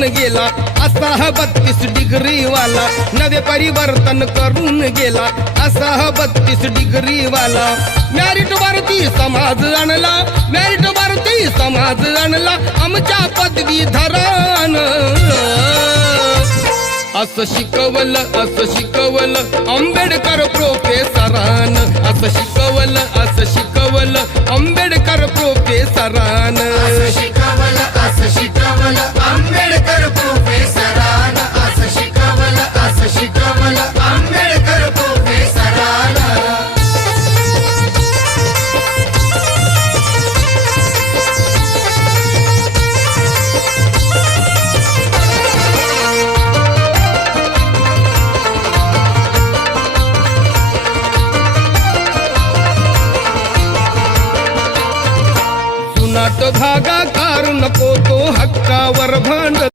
होऊन गेला असा हा 32 डिग्री वाला, नवे परिवर्तन करून गेला असा हा 32 डिग्री वाला. मॅरिट वरती समाज आणला, मॅरिट वरती समाज आणला आमच्या पदवीधरान. असं शिकवलं आंबेडकर प्रोफेसरान, असं शिकवलं आंबेडकर प्रोफेसरान. असं शिकवलं आंबेडकर प्रोफेसरान, असं शिकवलं आंबेडकर प्रोफेसरान. जुनाट भागा कारू नको तो हक्कावर भांडत